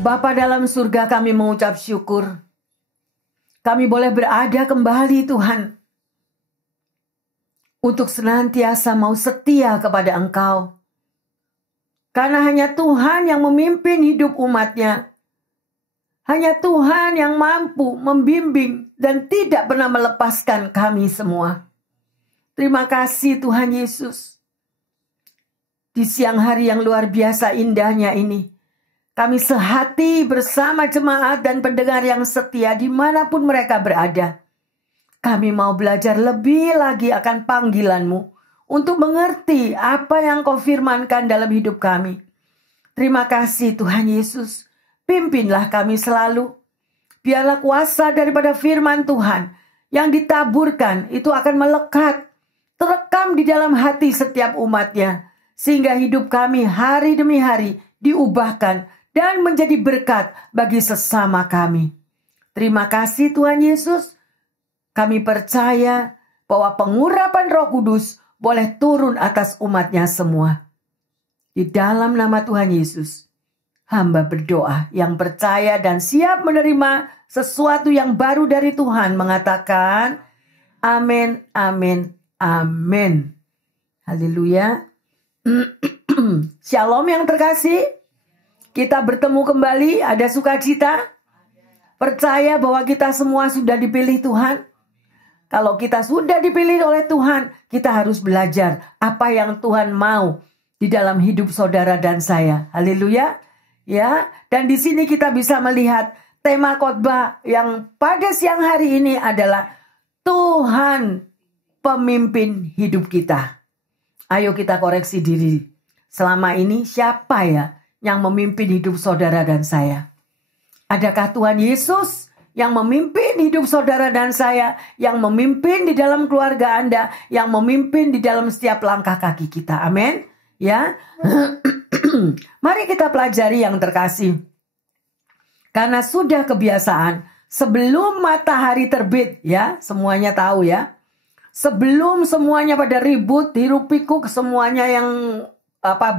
Bapa dalam surga, kami mengucap syukur. Kami boleh berada kembali Tuhan. Untuk senantiasa mau setia kepada Engkau. Karena hanya Tuhan yang memimpin hidup umat-Nya. Hanya Tuhan yang mampu membimbing dan tidak pernah melepaskan kami semua. Terima kasih Tuhan Yesus. Di siang hari yang luar biasa indahnya ini, kami sehati bersama jemaat dan pendengar yang setia dimanapun mereka berada. Kami mau belajar lebih lagi akan panggilan-Mu untuk mengerti apa yang Kau firmankan dalam hidup kami. Terima kasih Tuhan Yesus. Pimpinlah kami selalu. Biarlah kuasa daripada firman Tuhan yang ditaburkan itu akan melekat, terekam di dalam hati setiap umat-Nya. Sehingga hidup kami hari demi hari diubahkan dan menjadi berkat bagi sesama kami. Terima kasih Tuhan Yesus. Kami percaya bahwa pengurapan Roh Kudus boleh turun atas umat-Nya semua. Di dalam nama Tuhan Yesus, hamba berdoa yang percaya dan siap menerima sesuatu yang baru dari Tuhan, mengatakan amin, amin, amin. Haleluya. Shalom yang terkasih. Kita bertemu kembali, ada sukacita. Percaya bahwa kita semua sudah dipilih Tuhan. Kalau kita sudah dipilih oleh Tuhan, kita harus belajar apa yang Tuhan mau di dalam hidup saudara dan saya. Haleluya. Ya, dan di sini kita bisa melihat tema khotbah yang pada siang hari ini adalah Tuhan pemimpin hidup kita. Ayo kita koreksi diri. Selama ini siapa ya yang memimpin hidup saudara dan saya? Adakah Tuhan Yesus yang memimpin hidup saudara dan saya, yang memimpin di dalam keluarga Anda, yang memimpin di dalam setiap langkah kaki kita? Amin. Ya. Mari kita pelajari yang terkasih. Karena sudah kebiasaan sebelum matahari terbit, ya, semuanya tahu ya. Sebelum semuanya pada ribut, hiruk pikuk, semuanya yang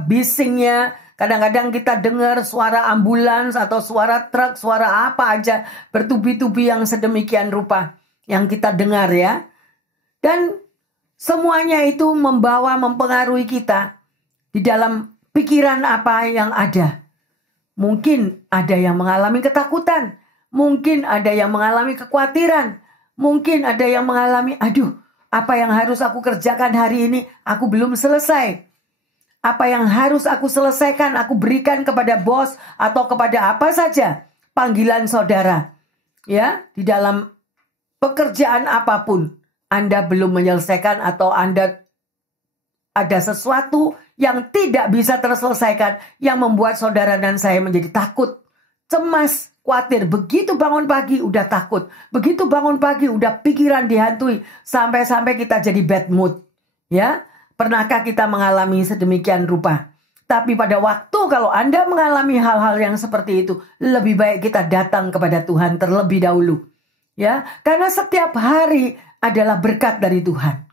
bisingnya. Kadang-kadang kita dengar suara ambulans atau suara truk, suara apa aja bertubi-tubi yang sedemikian rupa yang kita dengar ya. Dan semuanya itu mempengaruhi kita di dalam pikiran apa yang ada. Mungkin ada yang mengalami ketakutan, mungkin ada yang mengalami kekhawatiran, mungkin ada yang mengalami, aduh, apa yang harus aku kerjakan hari ini? Aku belum selesai. Apa yang harus aku selesaikan, aku berikan kepada bos atau kepada apa saja panggilan saudara. Ya, di dalam pekerjaan apapun, Anda belum menyelesaikan atau Anda ada sesuatu yang tidak bisa terselesaikan yang membuat saudara dan saya menjadi takut, cemas, khawatir. Begitu bangun pagi udah takut. Begitu bangun pagi udah pikiran dihantui. Sampai-sampai kita jadi bad mood. Ya, pernahkah kita mengalami sedemikian rupa? Tapi pada waktu kalau Anda mengalami hal-hal yang seperti itu, lebih baik kita datang kepada Tuhan terlebih dahulu. Ya, karena setiap hari adalah berkat dari Tuhan.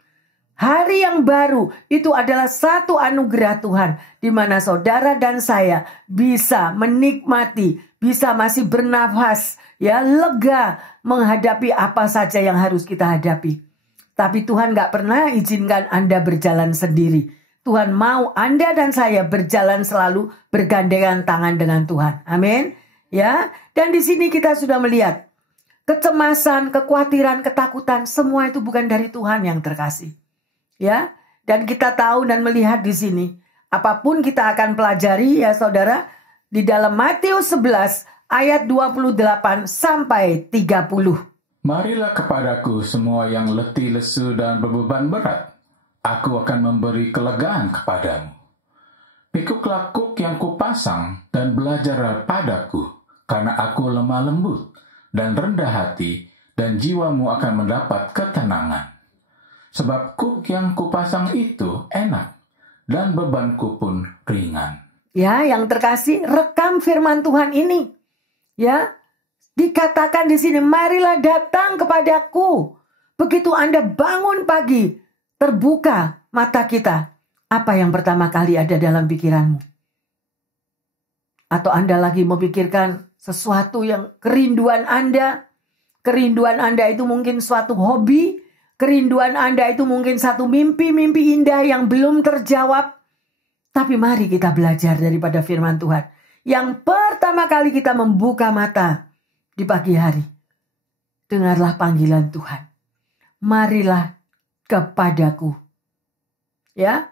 Hari yang baru itu adalah satu anugerah Tuhan, di mana saudara dan saya bisa menikmati, bisa masih bernafas, ya, lega menghadapi apa saja yang harus kita hadapi. Tapi Tuhan gak pernah izinkan Anda berjalan sendiri. Tuhan mau Anda dan saya berjalan selalu bergandengan tangan dengan Tuhan. Amin. Ya, dan di sini kita sudah melihat kecemasan, kekhawatiran, ketakutan, semua itu bukan dari Tuhan yang terkasih. Ya, dan kita tahu dan melihat di sini, apapun kita akan pelajari ya saudara, di dalam Matius 11 ayat 28 sampai 30. Marilah kepadaku semua yang letih lesu dan berbeban berat, aku akan memberi kelegaan kepadamu. Pikuklah kuk yang kupasang dan belajar padaku, karena aku lemah lembut dan rendah hati, dan jiwamu akan mendapat ketenangan. Sebab kuk yang kupasang itu enak, dan bebanku pun ringan. Ya, yang terkasih, rekam firman Tuhan ini. Ya, dikatakan di sini, marilah datang kepadaku. Begitu Anda bangun pagi, terbuka mata kita. Apa yang pertama kali ada dalam pikiranmu? Atau Anda lagi memikirkan sesuatu yang kerinduan Anda. Kerinduan Anda itu mungkin suatu hobi. Kerinduan Anda itu mungkin satu mimpi-mimpi indah yang belum terjawab. Tapi mari kita belajar daripada firman Tuhan. Yang pertama kali kita membuka mata di pagi hari. Dengarlah panggilan Tuhan. Marilah kepadaku. Ya,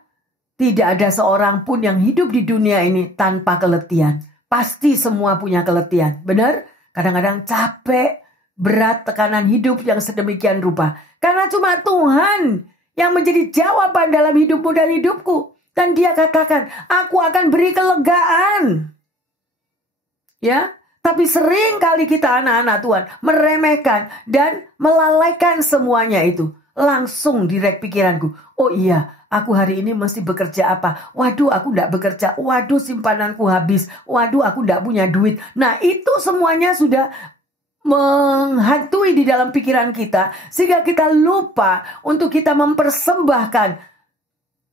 tidak ada seorang pun yang hidup di dunia ini tanpa keletihan. Pasti semua punya keletihan. Benar? Kadang-kadang capek, berat, tekanan hidup yang sedemikian rupa. Karena cuma Tuhan yang menjadi jawaban dalam hidupmu dan hidupku. Dan dia katakan, aku akan beri kelegaan. Ya, tapi sering kali kita anak-anak Tuhan meremehkan dan melalaikan semuanya itu. Langsung direct pikiranku. Oh iya, aku hari ini mesti bekerja apa? Waduh, aku tidak bekerja. Waduh, simpananku habis. Waduh, aku tidak punya duit. Nah, itu semuanya sudah menghantui di dalam pikiran kita. Sehingga kita lupa untuk kita mempersembahkan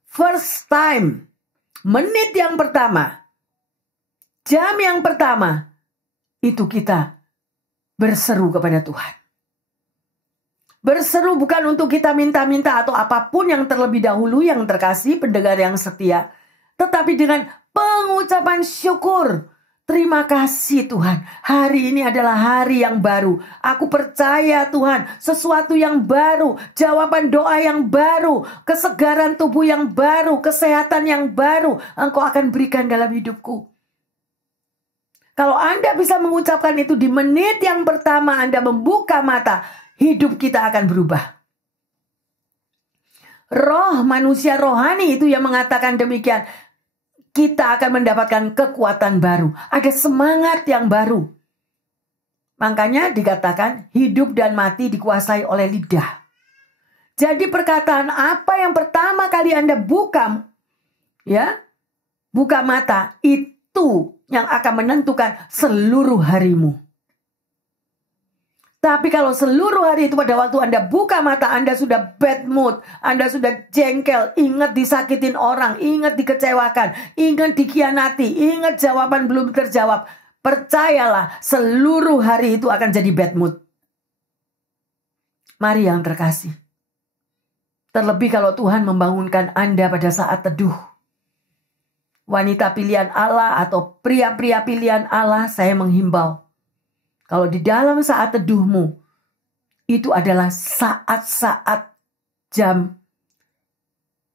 first time. Menit yang pertama. Jam yang pertama. Itu kita berseru kepada Tuhan. Berseru bukan untuk kita minta-minta atau apapun yang terlebih dahulu yang terkasih pendengar yang setia. Tetapi dengan pengucapan syukur. Terima kasih Tuhan. Hari ini adalah hari yang baru. Aku percaya Tuhan. Sesuatu yang baru. Jawaban doa yang baru. Kesegaran tubuh yang baru. Kesehatan yang baru. Engkau akan berikan dalam hidupku. Kalau Anda bisa mengucapkan itu di menit yang pertama Anda membuka mata. Hidup kita akan berubah. Roh manusia rohani itu yang mengatakan demikian. Kita akan mendapatkan kekuatan baru. Ada semangat yang baru. Makanya dikatakan hidup dan mati dikuasai oleh lidah. Jadi perkataan apa yang pertama kali Anda buka, ya, buka mata, itu yang akan menentukan seluruh harimu. Tapi kalau seluruh hari itu pada waktu Anda buka mata, Anda sudah bad mood, Anda sudah jengkel, ingat disakitin orang, ingat dikecewakan, ingat dikhianati, ingat jawaban belum terjawab. Percayalah, seluruh hari itu akan jadi bad mood. Mari yang terkasih. Terlebih kalau Tuhan membangunkan Anda pada saat teduh. Wanita pilihan Allah atau pria-pria pilihan Allah, saya menghimbau. Kalau di dalam saat teduhmu, itu adalah saat-saat jam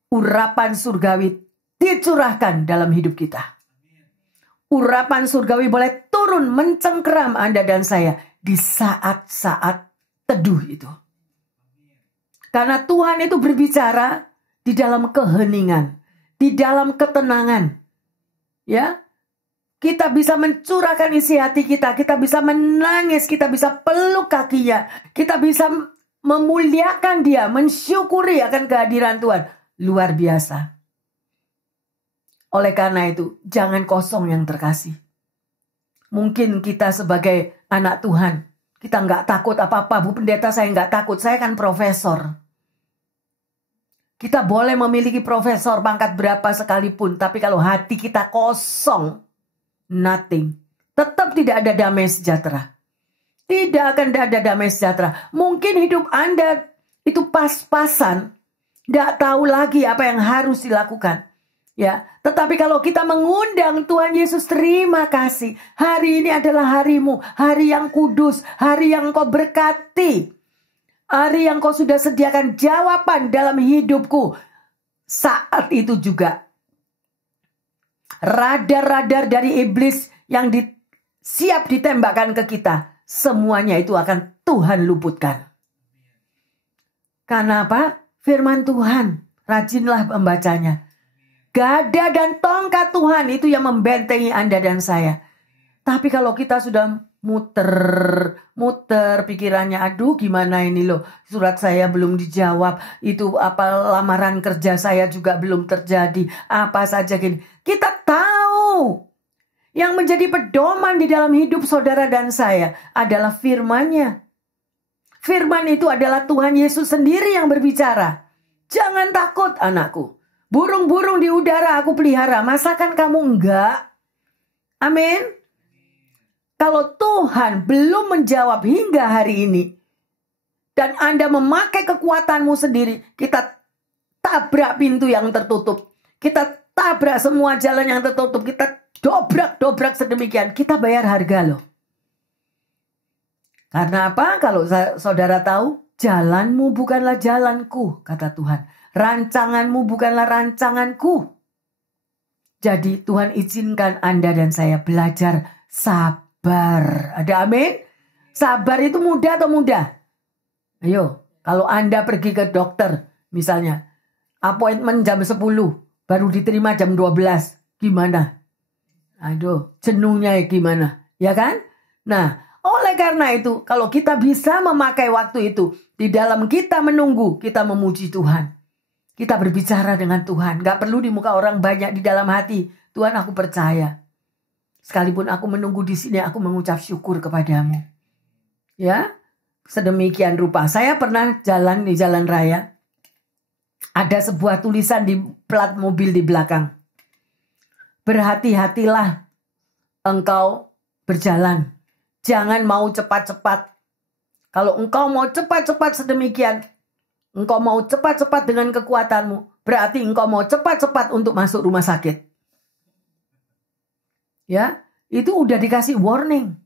urapan surgawi dicurahkan dalam hidup kita. Urapan surgawi boleh turun mencengkeram Anda dan saya di saat-saat teduh itu. Karena Tuhan itu berbicara di dalam keheningan, di dalam ketenangan. Ya, kita bisa mencurahkan isi hati kita. Kita bisa menangis. Kita bisa peluk kakinya. Kita bisa memuliakan dia. Mensyukuri akan kehadiran Tuhan. Luar biasa. Oleh karena itu, jangan kosong yang terkasih. Mungkin kita sebagai anak Tuhan, kita nggak takut apa-apa. Bu Pendeta, saya nggak takut. Saya kan profesor. Kita boleh memiliki profesor pangkat berapa sekalipun. Tapi kalau hati kita kosong, nothing. Tetap tidak ada damai sejahtera. Tidak akan ada damai sejahtera. Mungkin hidup Anda itu pas-pasan. Tidak tahu lagi apa yang harus dilakukan. Ya, tetapi kalau kita mengundang Tuhan Yesus, terima kasih. Hari ini adalah harimu. Hari yang kudus. Hari yang kau berkati. Hari yang kau sudah sediakan jawaban dalam hidupku. Saat itu juga radar-radar dari iblis yang siap ditembakkan ke kita. Semuanya itu akan Tuhan luputkan. Karena apa? Firman Tuhan. Rajinlah membacanya. Gada dan tongkat Tuhan itu yang membentengi Anda dan saya. Tapi kalau kita sudah muter pikirannya, aduh gimana ini loh, surat saya belum dijawab, itu apa lamaran kerja saya juga belum terjadi, apa saja gini. Kita tahu yang menjadi pedoman di dalam hidup saudara dan saya adalah firman-Nya. Firman itu adalah Tuhan Yesus sendiri yang berbicara. Jangan takut anakku. Burung-burung di udara aku pelihara, masakan kamu enggak? Amin. Kalau Tuhan belum menjawab hingga hari ini, dan Anda memakai kekuatanmu sendiri, kita tabrak pintu yang tertutup. Kita tabrak semua jalan yang tertutup. Kita dobrak sedemikian. Kita bayar harga loh. Karena apa? Kalau saudara tahu, jalanmu bukanlah jalanku, kata Tuhan. Rancanganmu bukanlah rancanganku. Jadi Tuhan izinkan Anda dan saya belajar sabar. Ada amin? Sabar itu mudah atau mudah? Ayo, kalau Anda pergi ke dokter, misalnya, appointment jam 10, baru diterima jam 12. Gimana? Aduh, jenuhnya gimana? Ya kan? Nah, oleh karena itu, kalau kita bisa memakai waktu itu, di dalam kita menunggu, kita memuji Tuhan. Kita berbicara dengan Tuhan. Gak perlu di muka orang banyak, di dalam hati. Tuhan, aku percaya. Sekalipun aku menunggu di sini, aku mengucap syukur kepadamu. Ya, sedemikian rupa. Saya pernah jalan di jalan raya. Ada sebuah tulisan di plat mobil di belakang. Berhati-hatilah engkau berjalan. Jangan mau cepat-cepat. Kalau engkau mau cepat-cepat sedemikian, engkau mau cepat-cepat dengan kekuatanmu, berarti engkau mau cepat-cepat untuk masuk rumah sakit. Ya, itu udah dikasih warning.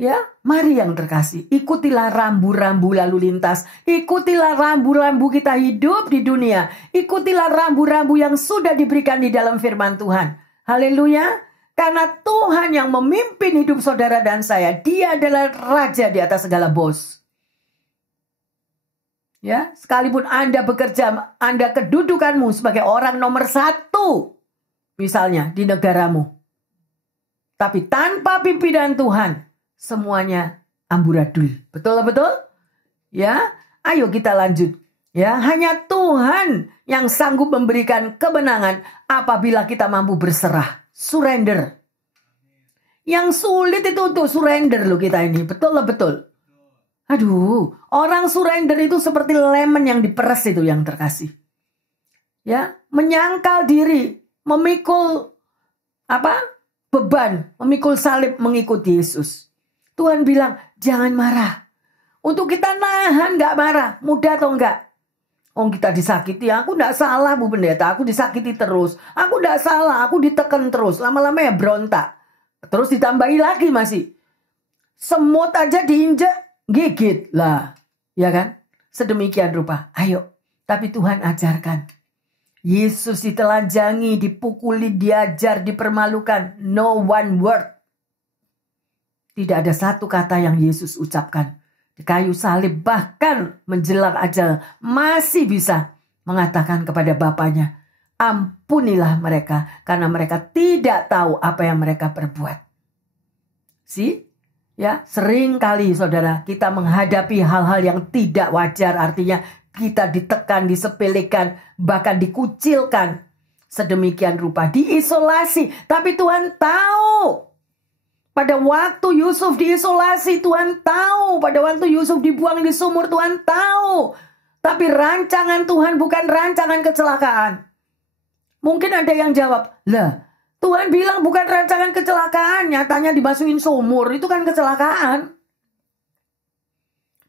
Ya, mari yang terkasih, ikutilah rambu-rambu lalu lintas. Ikutilah rambu-rambu kita hidup di dunia. Ikutilah rambu-rambu yang sudah diberikan di dalam firman Tuhan. Haleluya. Karena Tuhan yang memimpin hidup saudara dan saya, Dia adalah raja di atas segala bos. Ya, sekalipun Anda bekerja, Anda kedudukanmu sebagai orang nomor 1, misalnya di negaramu. Tapi tanpa pimpinan Tuhan, semuanya amburadul. Betul? Ya, ayo kita lanjut. Ya, hanya Tuhan yang sanggup memberikan kemenangan apabila kita mampu berserah. Surrender. Yang sulit itu untuk surrender loh kita ini. Betul. Aduh, orang surrender itu seperti lemon yang diperes itu yang terkasih. Ya, menyangkal diri, memikul beban, memikul salib mengikuti Yesus. Tuhan bilang, jangan marah. Untuk kita nahan gak marah, mudah atau enggak? Kita disakiti, aku gak salah Bu Pendeta, aku disakiti terus. Aku gak salah, aku ditekan terus. Lama-lama ya berontak. Terus ditambahi lagi masih. Semut aja diinjak, gigit lah. Ya kan? Sedemikian rupa. Ayo. Tapi Tuhan ajarkan. Yesus ditelanjangi, dipukuli, diajar, dipermalukan. No one word. Tidak ada satu kata yang Yesus ucapkan. Di kayu salib bahkan menjelang ajal masih bisa mengatakan kepada Bapaknya, ampunilah mereka karena mereka tidak tahu apa yang mereka perbuat. Ya, sering kali saudara kita menghadapi hal-hal yang tidak wajar, artinya kita ditekan, disepelekan, bahkan dikucilkan sedemikian rupa, diisolasi, tapi Tuhan tahu. Pada waktu Yusuf diisolasi, Tuhan tahu. Pada waktu Yusuf dibuang di sumur, Tuhan tahu. Tapi rancangan Tuhan bukan rancangan kecelakaan. Mungkin ada yang jawab, lah Tuhan bilang bukan rancangan kecelakaan, nyatanya dimasukin sumur, itu kan kecelakaan.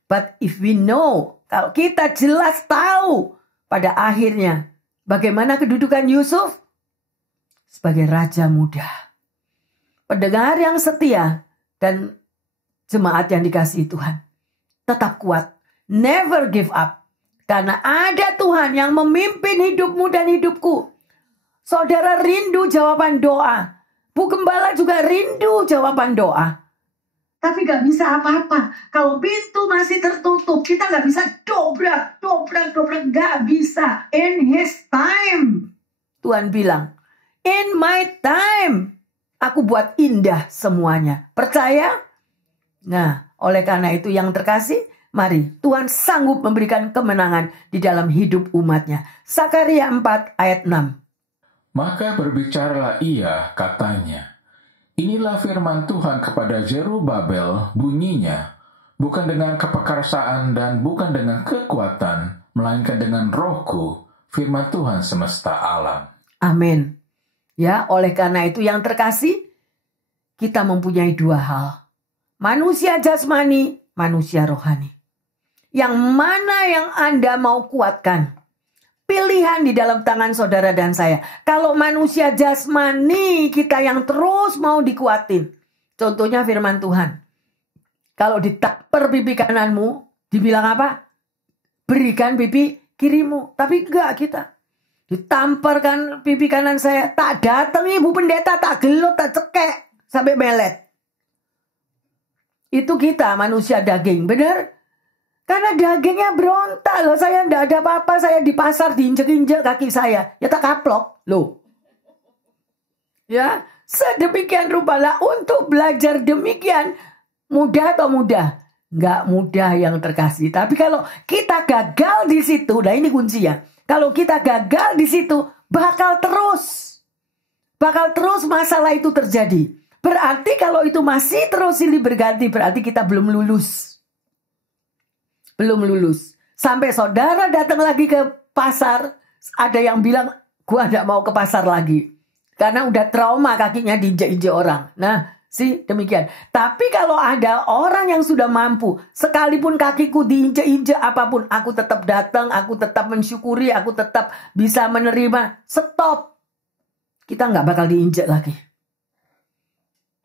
But if we know, kalau kita jelas tahu pada akhirnya bagaimana kedudukan Yusuf sebagai raja muda. Pendengar yang setia dan jemaat yang dikasihi Tuhan. Tetap kuat. Never give up. Karena ada Tuhan yang memimpin hidupmu dan hidupku. Saudara rindu jawaban doa. Bu Gembala juga rindu jawaban doa. Tapi gak bisa apa-apa. Kalau pintu masih tertutup, kita gak bisa dobrak. Gak bisa. In His time. Tuhan bilang, in my time. Aku buat indah semuanya. Percaya? Nah, oleh karena itu yang terkasih, mari Tuhan sanggup memberikan kemenangan di dalam hidup umatnya. Sakaria 4 ayat 6. Maka berbicaralah ia, katanya, inilah firman Tuhan kepada Zerubabel, bunyinya, bukan dengan keperkasaan dan bukan dengan kekuatan, melainkan dengan rohku, firman Tuhan semesta alam. Amin. Ya, oleh karena itu yang terkasih, kita mempunyai dua hal. Manusia jasmani, manusia rohani. Yang mana yang Anda mau kuatkan? Pilihan di dalam tangan saudara dan saya. Kalau manusia jasmani kita yang terus mau dikuatin. Contohnya firman Tuhan. Kalau ditaper pipi kananmu, dibilang apa? Berikan pipi kirimu. Tapi enggak kita. Ditamparkan pipi kanan saya. Tak datang ibu pendeta, tak gelut, tak cekek. Sampai melet. Itu kita manusia daging, benar? Karena dagingnya berontak loh. Saya enggak ada apa-apa, saya di pasar diinjek-injek kaki saya. Ya tak kaplok loh. Ya, sedemikian rupalah untuk belajar demikian. Mudah atau mudah? Enggak mudah yang terkasih. Tapi kalau kita gagal di situ, nah ini kuncinya. Kalau kita gagal di situ, bakal terus masalah itu terjadi. Berarti kalau itu masih terus silih berganti, berarti kita belum lulus. Belum lulus. Sampai saudara datang lagi ke pasar, ada yang bilang, gua gak mau ke pasar lagi. Karena udah trauma kakinya diinjek-injek orang. Nah, demikian. Tapi kalau ada orang yang sudah mampu, sekalipun kakiku diinjek-injek apapun, aku tetap datang, aku tetap mensyukuri, aku tetap bisa menerima. Stop. Kita gak bakal diinjek lagi.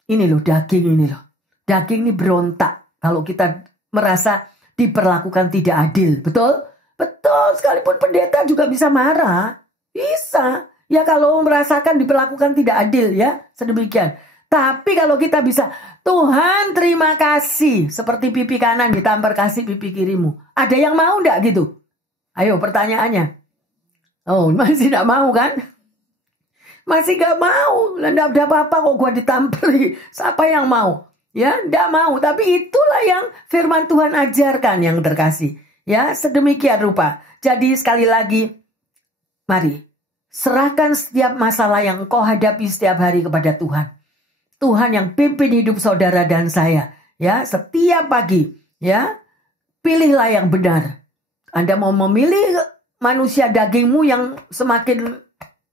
Ini loh daging ini loh. Daging ini berontak kalau kita merasa diperlakukan tidak adil. Betul? Betul. Sekalipun pendeta juga bisa marah. Bisa. Ya kalau merasakan diperlakukan tidak adil ya. Sedemikian. Tapi kalau kita bisa, Tuhan terima kasih. Seperti pipi kanan ditampar kasih pipi kirimu. Ada yang mau enggak gitu? Ayo pertanyaannya. Oh masih enggak mau kan? Masih gak mau. Nggak ada apa-apa kok gue ditamperi. Siapa yang mau? Ya, nggak mau. Tapi itulah yang firman Tuhan ajarkan yang terkasih. Ya, sedemikian rupa. Jadi sekali lagi, mari. Serahkan setiap masalah yang kau hadapi setiap hari kepada Tuhan. Tuhan yang pimpin hidup saudara dan saya. Ya, setiap pagi. Ya, pilihlah yang benar. Anda mau memilih manusia dagingmu yang semakin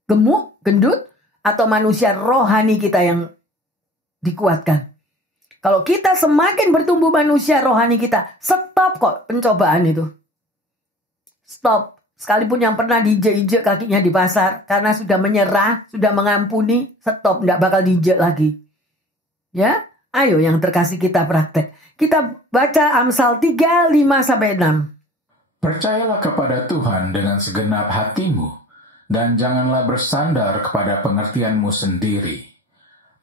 gemuk, gendut, atau manusia rohani kita yang dikuatkan. Kalau kita semakin bertumbuh manusia rohani kita, stop kok pencobaan itu. Stop. Sekalipun yang pernah diinjek-injek kakinya di pasar, karena sudah menyerah, sudah mengampuni, stop, tidak bakal diinjek lagi. Ya, ayo yang terkasih kita praktek. Kita baca Amsal 3:5-6. Percayalah kepada Tuhan dengan segenap hatimu, dan janganlah bersandar kepada pengertianmu sendiri.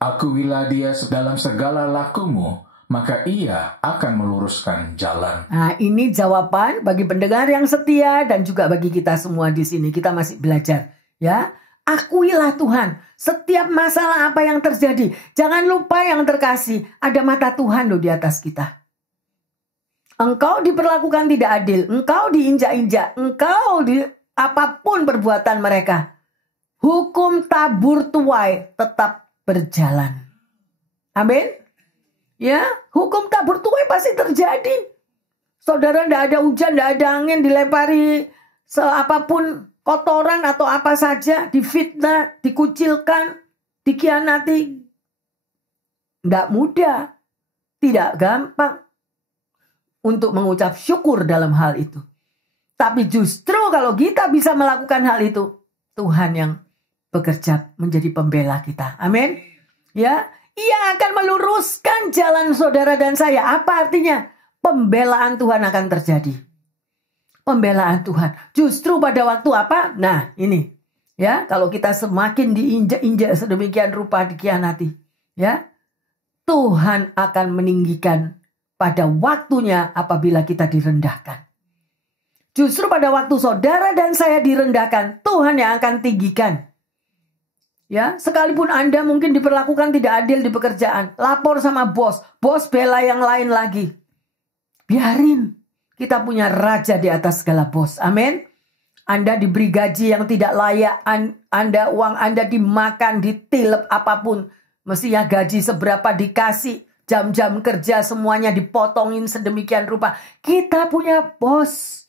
Akuilah dia dalam segala lakumu, maka ia akan meluruskan jalan. Nah, ini jawaban bagi pendengar yang setia dan juga bagi kita semua di sini. Kita masih belajar, ya. Akuilah Tuhan. Setiap masalah apa yang terjadi, jangan lupa yang terkasih, ada mata Tuhan loh di atas kita. Engkau diperlakukan tidak adil, engkau diinjak-injak, engkau apapun perbuatan mereka, hukum tabur tuai tetap berjalan. Amin. Ya, hukum tabur tuai pasti terjadi. Saudara, tidak ada hujan, tidak ada angin, dilempari apapun kotoran atau apa saja, difitnah, dikucilkan, dikhianati. Tidak mudah, tidak gampang untuk mengucap syukur dalam hal itu. Tapi justru kalau kita bisa melakukan hal itu, Tuhan yang bekerja menjadi pembela kita. Amin. Ya, ia akan meluruskan jalan saudara dan saya. Apa artinya? Pembelaan Tuhan akan terjadi. Pembelaan Tuhan. Justru pada waktu apa? Nah, ini. Ya, kalau kita semakin diinjak-injak sedemikian rupa dikhianati, ya, Tuhan akan meninggikan pada waktunya apabila kita direndahkan. Justru pada waktu saudara dan saya direndahkan, Tuhan yang akan tinggikan. Ya, sekalipun Anda mungkin diperlakukan tidak adil di pekerjaan, lapor sama bos bela yang lain lagi. Biarin, kita punya raja di atas segala bos. Amin. Anda diberi gaji yang tidak layak, uang Anda dimakan, ditilep apapun. Mestinya gaji seberapa dikasih, jam-jam kerja semuanya dipotongin sedemikian rupa. Kita punya bos.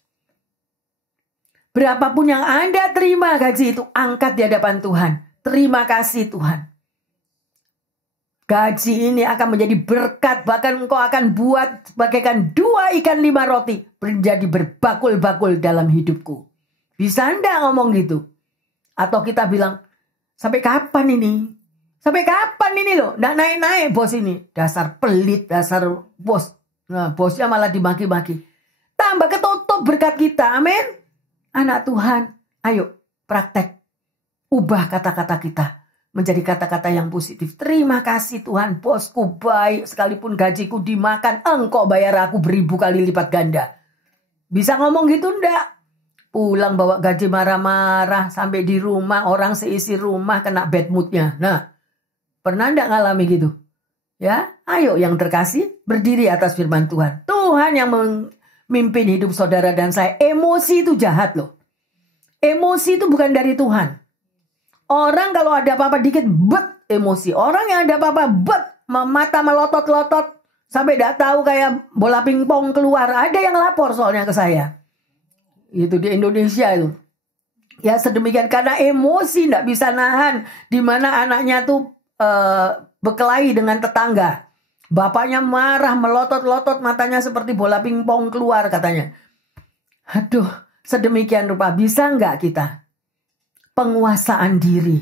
Berapapun yang Anda terima gaji itu, angkat di hadapan Tuhan. Terima kasih Tuhan. gaji ini akan menjadi berkat. Bahkan engkau akan buat bagaikan 2 ikan 5 roti menjadi berbakul-bakul dalam hidupku. Bisa enggak ngomong gitu? Atau kita bilang, sampai kapan ini? Sampai kapan ini loh? Nggak naik-naik bos ini. Dasar pelit, dasar bos. Nah, bosnya malah dimaki-maki. Tambah ketutup berkat kita. Amin. Anak Tuhan, ayo praktek. Ubah kata-kata kita menjadi kata-kata yang positif. Terima kasih Tuhan, bosku baik. Sekalipun gajiku dimakan, engkau bayar aku beribu kali lipat ganda. Bisa ngomong gitu enggak? Pulang bawa gaji marah-marah. Sampai di rumah, orang seisi rumah kena bad moodnya. Nah, pernah enggak ngalami gitu? Ya, ayo yang terkasih berdiri atas firman Tuhan. Tuhan yang memimpin hidup saudara dan saya. Emosi itu jahat loh. Emosi itu bukan dari Tuhan. Orang kalau ada apa-apa dikit, emosi. Orang yang ada apa-apa, mata melotot-lotot. Sampai tidak tahu kayak bola pingpong keluar. Ada yang lapor soalnya ke saya. Itu di Indonesia itu. Ya sedemikian karena emosi tidak bisa nahan. Dimana anaknya tuh berkelahi dengan tetangga. Bapaknya marah, melotot-lotot, matanya seperti bola pingpong keluar katanya. Aduh, sedemikian rupa bisa nggak kita? Penguasaan diri.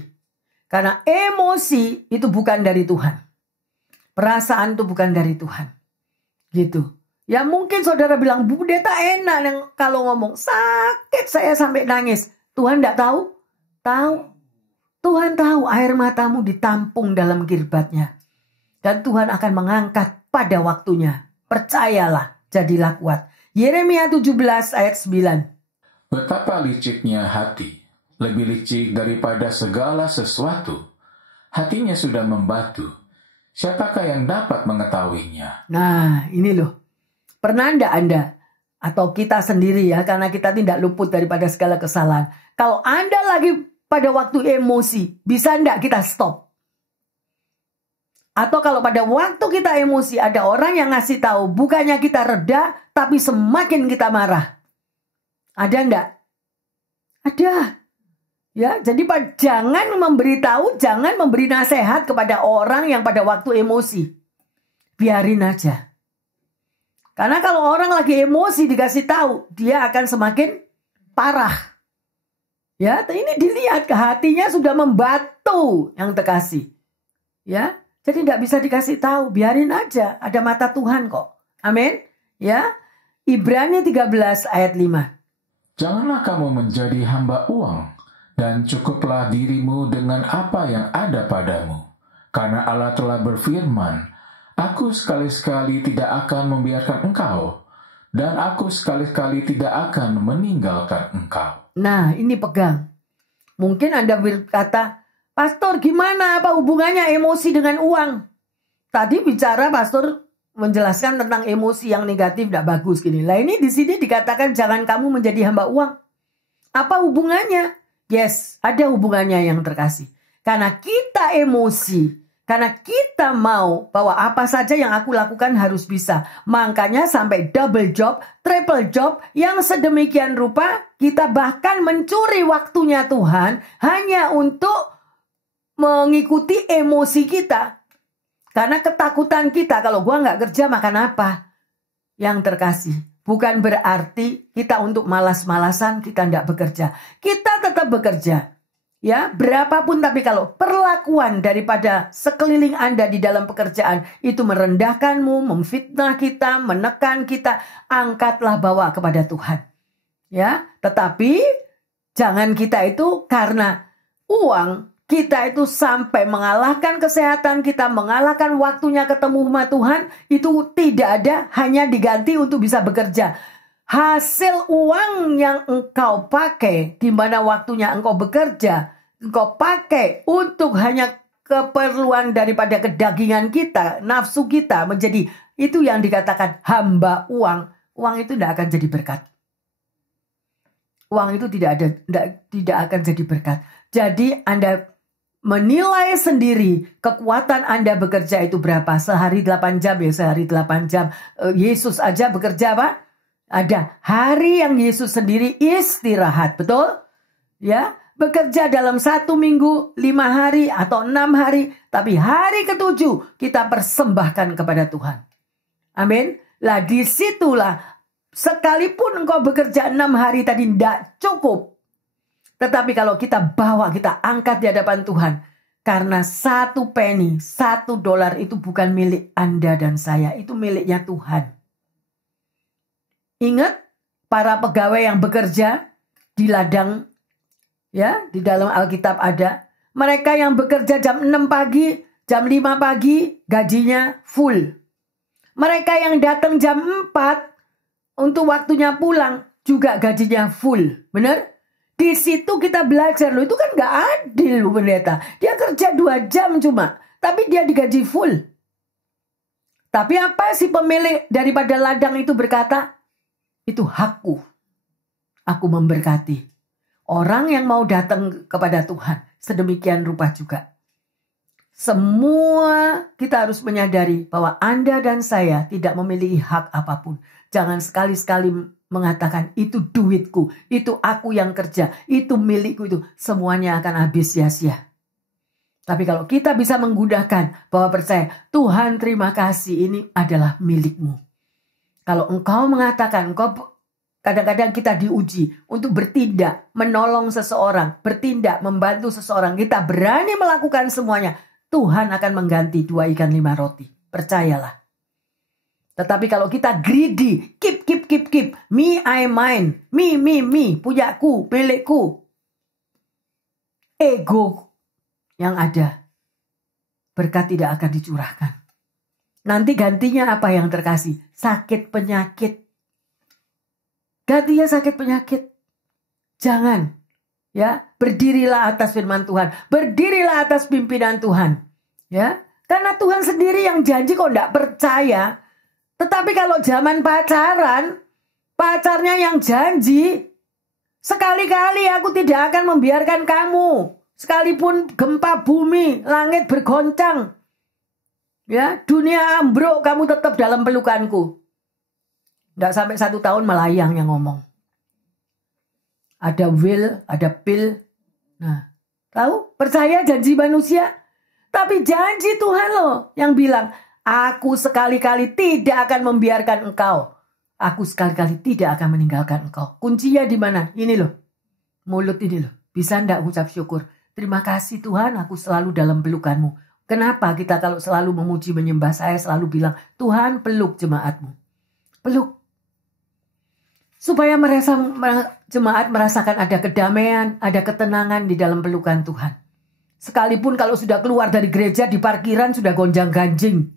Karena emosi itu bukan dari Tuhan. Perasaan itu bukan dari Tuhan. Gitu. Ya mungkin saudara bilang, Bu Pendeta enak yang kalau ngomong sakit saya sampai nangis. Tuhan nggak tahu? Tahu. Tuhan tahu air matamu ditampung dalam kirbatnya. Dan Tuhan akan mengangkat pada waktunya. Percayalah, jadilah kuat. Yeremia 17 ayat 9. Betapa liciknya hati, lebih licik daripada segala sesuatu. Hatinya sudah membatu. Siapakah yang dapat mengetahuinya? Nah, ini loh. Pernah enggak Anda? Atau kita sendiri ya, karena kita tidak luput daripada segala kesalahan. Kalau Anda lagi pada waktu emosi, bisa enggak kita stop? Atau kalau pada waktu kita emosi, ada orang yang ngasih tahu, bukannya kita reda, tapi semakin kita marah. Ada enggak? Ada. Ya, jadi jangan memberitahu, jangan memberi nasihat kepada orang yang pada waktu emosi. Biarin aja. Karena kalau orang lagi emosi dikasih tahu, dia akan semakin parah. Ya, ini dilihat ke hatinya sudah membatu yang terkasih. Ya, jadi tidak bisa dikasih tahu, biarin aja. Ada mata Tuhan kok. Amin. Ya, Ibrani 13 ayat 5. Janganlah kamu menjadi hamba uang, dan cukuplah dirimu dengan apa yang ada padamu. Karena Allah telah berfirman, Aku sekali-sekali tidak akan membiarkan engkau, dan aku sekali-sekali tidak akan meninggalkan engkau. Nah, ini pegang. Mungkin Anda berkata, Pastor gimana apa hubungannya emosi dengan uang? Tadi bicara Pastor menjelaskan tentang emosi yang negatif tidak bagus gini. Lah ini di sini dikatakan jangan kamu menjadi hamba uang. Apa hubungannya? Yes, ada hubungannya yang terkasih. Karena kita emosi, karena kita mau bahwa apa saja yang aku lakukan harus bisa. Makanya sampai double job, triple job yang sedemikian rupa kita bahkan mencuri waktunya Tuhan hanya untuk mengikuti emosi kita. Karena ketakutan kita, kalau gua nggak kerja makan apa? Yang terkasih. Bukan berarti kita untuk malas-malasan kita tidak bekerja. Kita tetap bekerja. Ya, berapapun tapi kalau perlakuan daripada sekeliling Anda di dalam pekerjaan itu merendahkanmu, memfitnah kita, menekan kita, angkatlah bawa kepada Tuhan. Ya, tetapi jangan kita itu karena uang kita itu sampai mengalahkan kesehatan kita, mengalahkan waktunya ketemu sama Tuhan, itu tidak ada, hanya diganti untuk bisa bekerja. Hasil uang yang engkau pakai, di mana waktunya engkau bekerja, engkau pakai untuk hanya keperluan daripada kedagingan kita, nafsu kita menjadi, itu yang dikatakan hamba uang. Uang itu tidak akan jadi berkat. Uang itu tidak akan jadi berkat. Jadi Anda menilai sendiri kekuatan Anda bekerja itu berapa. Sehari 8 jam ya, sehari 8 jam. Yesus aja bekerja apa? Ada hari yang Yesus sendiri istirahat, betul? Ya, bekerja dalam 1 minggu, 5 hari atau 6 hari. Tapi hari ke-7 kita persembahkan kepada Tuhan. Amin. Lah disitulah sekalipun engkau bekerja 6 hari tadi tidak cukup. Tetapi kalau kita bawa, kita angkat di hadapan Tuhan. Karena 1 penny, 1 dolar itu bukan milik Anda dan saya. Itu miliknya Tuhan. Ingat para pegawai yang bekerja di ladang, ya, di dalam Alkitab ada. Mereka yang bekerja jam 6 pagi, jam 5 pagi, gajinya full. Mereka yang datang jam 4 untuk waktunya pulang, juga gajinya full. Benar? Di situ kita belajar, loh itu kan gak adil loh pendeta. Dia kerja 2 jam cuma, tapi dia digaji full. Tapi apa si pemilik daripada ladang itu berkata? Itu hakku. Aku memberkati. Orang yang mau datang kepada Tuhan, sedemikian rupa juga. Semua kita harus menyadari bahwa Anda dan saya tidak memiliki hak apapun. Jangan sekali-sekali mengatakan itu duitku, itu aku yang kerja, itu milikku, itu semuanya akan habis sia-sia. Tapi kalau kita bisa menggunakan bahwa percaya, Tuhan terima kasih ini adalah milikmu. Kalau engkau mengatakan, kadang-kadang kita diuji untuk bertindak, menolong seseorang, bertindak, membantu seseorang, kita berani melakukan semuanya, Tuhan akan mengganti 2 ikan 5 roti. Percayalah. Tetapi kalau kita greedy, keep, me, I, mine, me, punyaku, milikku, ego yang ada, berkat tidak akan dicurahkan. Nanti gantinya apa yang terkasih? Sakit penyakit. Gantinya sakit penyakit. Jangan. Ya, berdirilah atas firman Tuhan. Berdirilah atas pimpinan Tuhan. Ya, karena Tuhan sendiri yang janji kok enggak percaya. Tetapi kalau zaman pacaran, pacarnya yang janji, sekali-kali aku tidak akan membiarkan kamu. Sekalipun gempa bumi, langit bergoncang. Ya, dunia ambruk, kamu tetap dalam pelukanku. Enggak sampai 1 tahun melayang yang ngomong. Ada will, ada pill. Nah, tahu? Percaya janji manusia. Tapi janji Tuhan loh yang bilang, aku sekali-kali tidak akan membiarkan engkau. Aku sekali-kali tidak akan meninggalkan engkau. Kuncinya di mana? Ini loh. Mulut ini loh. Bisa enggak ucap syukur? Terima kasih Tuhan, aku selalu dalam pelukanmu. Kenapa kita kalau selalu memuji menyembah, saya selalu bilang, Tuhan peluk jemaatmu. Peluk. Supaya jemaat merasakan ada kedamaian, ada ketenangan di dalam pelukan Tuhan. Sekalipun kalau sudah keluar dari gereja di parkiran sudah gonjang-ganjing.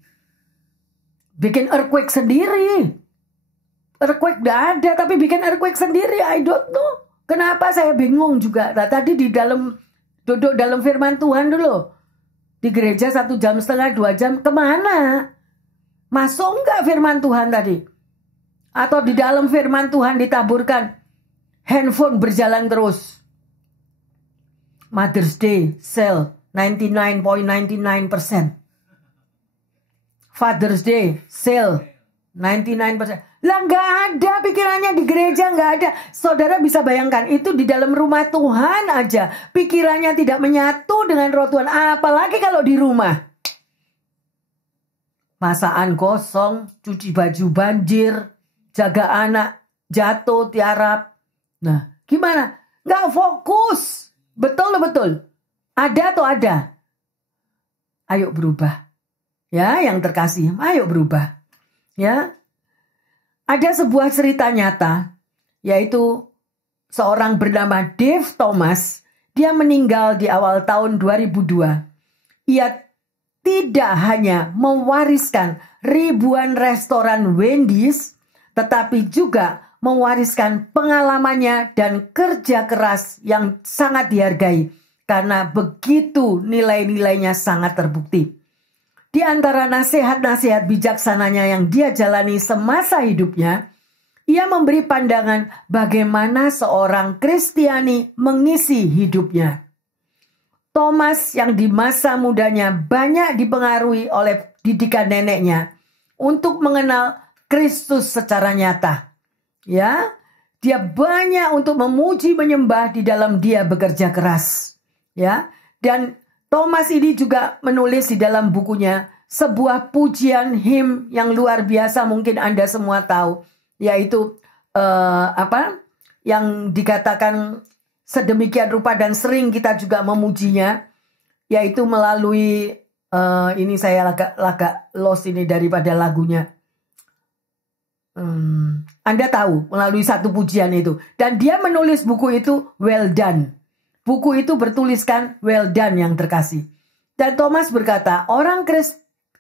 Bikin earthquake sendiri. Earthquake tidak ada, tapi bikin earthquake sendiri. I don't know. Kenapa saya bingung juga. Nah, tadi di dalam duduk dalam firman Tuhan dulu. Di gereja 1,5 jam, 2 jam. Kemana? Masuk enggak firman Tuhan tadi? Atau di dalam firman Tuhan ditaburkan handphone berjalan terus. Mother's Day sale 99.99%. Father's Day sale 99%. Lah nggak ada pikirannya di gereja, nggak ada. Saudara bisa bayangkan itu di dalam rumah Tuhan aja pikirannya tidak menyatu dengan roh Tuhan. Apalagi kalau di rumah. Masakan kosong, cuci baju banjir, jaga anak jatuh tiarap. Nah, gimana? Nggak fokus. Betul. Ada atau ada? Ayo berubah. Ya, yang terkasih, ayo berubah. Ya. Ada sebuah cerita nyata, yaitu seorang bernama Dave Thomas. Dia meninggal di awal tahun 2002. Ia tidak hanya mewariskan ribuan restoran Wendy's, tetapi juga mewariskan pengalamannya dan kerja keras yang sangat dihargai karena begitu nilai-nilainya sangat terbukti. Di antara nasihat-nasihat bijaksananya yang dia jalani semasa hidupnya, ia memberi pandangan bagaimana seorang Kristiani mengisi hidupnya. Thomas yang di masa mudanya banyak dipengaruhi oleh didikan neneknya untuk mengenal Kristus secara nyata. Ya, Dia banyak untuk memuji menyembah, di dalam dia bekerja keras. Ya. Dan Thomas ini juga menulis di dalam bukunya sebuah pujian him yang luar biasa, mungkin Anda semua tahu, yaitu yang dikatakan sedemikian rupa dan sering kita juga memujinya, yaitu melalui ini saya agak lost ini daripada lagunya. Anda tahu melalui satu pujian itu, dan dia menulis buku itu well done. Buku itu bertuliskan well done yang terkasih. Dan Thomas berkata, orang